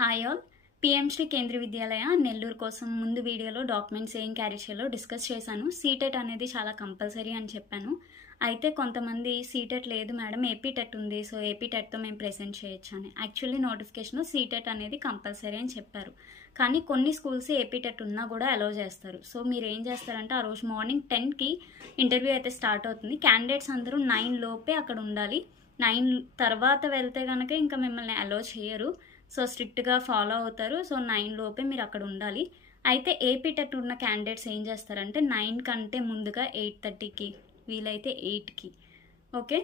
Hi all. PM Shri Kendriya Vidyalaya Nellore కోసం ముందు వీడియోలో డాక్యుమెంట్స్ ఏం క్యారీ చేయాలో డిస్కస్ చేశాను. సీటెట్ అనేది చాలా కంపల్సరీ అని చెప్పాను. అయితే కొంతమంది సీటెట్ లేదు మేడం, ఏపీ టెట్ ఉంది, సో ఏపీ టెట్తో మేము ప్రెజెంట్ చేయొచ్చు అని. యాక్చువల్లీ నోటిఫికేషన్ సీటెట్ అనేది కంపల్సరీ అని చెప్పారు, కానీ కొన్ని స్కూల్స్ ఏపీ టెట్ ఉన్నా కూడా అలౌ చేస్తారు. సో మీరు ఏం చేస్తారంటే ఆ రోజు మార్నింగ్ 10కి ఇంటర్వ్యూ అయితే స్టార్ట్ అవుతుంది. క్యాండిడేట్స్ అందరూ 9 లోపే అక్కడ ఉండాలి. 9 తర్వాత వెళ్తే కనుక ఇంకా మిమ్మల్ని అలౌ చేయరు. సో స్ట్రిక్ట్గా ఫాలో అవుతారు. సో 9 లోపే మీరు అక్కడ ఉండాలి. అయితే ఏపీ టెట్ ఉన్న క్యాండిడేట్స్ ఏం చేస్తారంటే 9 కంటే ముందుగా 8:30కి, వీలైతే 8కి, ఓకే.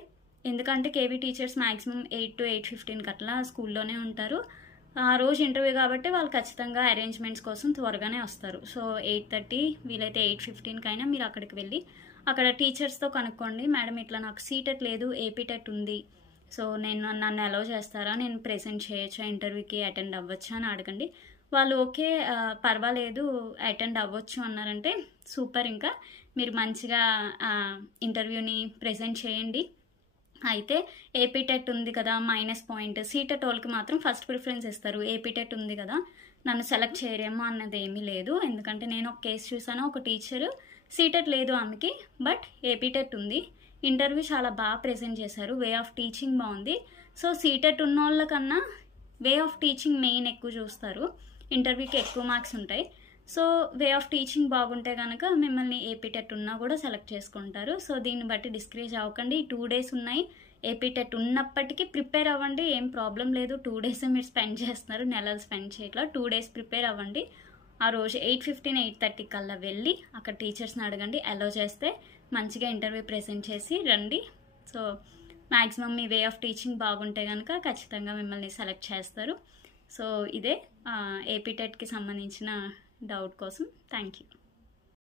ఎందుకంటే కేవీ టీచర్స్ మ్యాక్సిమం 8 to 8:15 అట్లా స్కూల్లోనే ఉంటారు. ఆ రోజు ఇంటర్వ్యూ కాబట్టి వాళ్ళు ఖచ్చితంగా అరేంజ్మెంట్స్ కోసం త్వరగానే వస్తారు. సో 8:30, వీలైతే 8:15 అయినా మీరు అక్కడికి వెళ్ళి అక్కడ టీచర్స్తో కనుక్కోండి. మేడం ఇట్లా నాకు సీటెట్ లేదు, ఏపీ టెట్ ఉంది, సో నన్ను అలౌ చేస్తారా, నేను ప్రెజెంట్ చేయొచ్చా, ఇంటర్వ్యూకి అటెండ్ అవ్వచ్చా అని అడగండి. వాళ్ళు ఓకే పర్వాలేదు అటెండ్ అవ్వచ్చు అన్నారంటే సూపర్, ఇంకా మీరు మంచిగా ఇంటర్వ్యూని ప్రెజెంట్ చేయండి. అయితే ఏపీ టెట్ ఉంది కదా మైనస్ పాయింట్, సీటెట్ వాళ్ళకి మాత్రం ఫస్ట్ ప్రిఫరెన్స్ ఇస్తారు. ఏపీ టెట్ ఉంది కదా నన్ను సెలెక్ట్ చేయరేమో అన్నది ఏమీ లేదు. ఎందుకంటే నేను ఒక కేసు చూసాను, ఒక టీచరు సీటెట్ లేదు ఆమెకి, బట్ ఏపీ టెట్ ఉంది. ఇంటర్వ్యూ చాలా బాగా ప్రెజెంట్ చేశారు, వే ఆఫ్ టీచింగ్ బాగుంది. సో సీటెట్ ఉన్న వాళ్ళకన్నా వే ఆఫ్ టీచింగ్ మెయిన్ ఎక్కువ చూస్తారు, ఇంటర్వ్యూకి ఎక్కువ మార్క్స్ ఉంటాయి. సో వే ఆఫ్ టీచింగ్ బాగుంటే కనుక మిమ్మల్ని ఏపీ టెట్ ఉన్నా కూడా సెలెక్ట్ చేసుకుంటారు. సో దీన్ని బట్టి డిస్కరేజ్ అవ్వకండి. 2 days ఉన్నాయి, ఏపీ టెట్ ఉన్నప్పటికీ ప్రిపేర్ అవ్వండి, ఏం ప్రాబ్లం లేదు. 2 days మీరు స్పెండ్ చేస్తున్నారు, నెలలు స్పెండ్ చేయట్లా. 2 days ప్రిపేర్ అవ్వండి. ఆ రోజు 8:15, 8:30 కల్లా వెళ్ళి అక్కడ టీచర్స్ని అడగండి, అలౌ చేస్తే మంచిగా ఇంటర్వ్యూ ప్రెజెంట్ చేసి రండి. So maximum me way of teaching బాగుంటే కనుక ఖచ్చితంగా మిమ్మల్ని సెలెక్ట్ చేస్తారు. సో ఇదే ఏపీ టెట్కి సంబంధించిన డౌట్ కోసం. Thank you.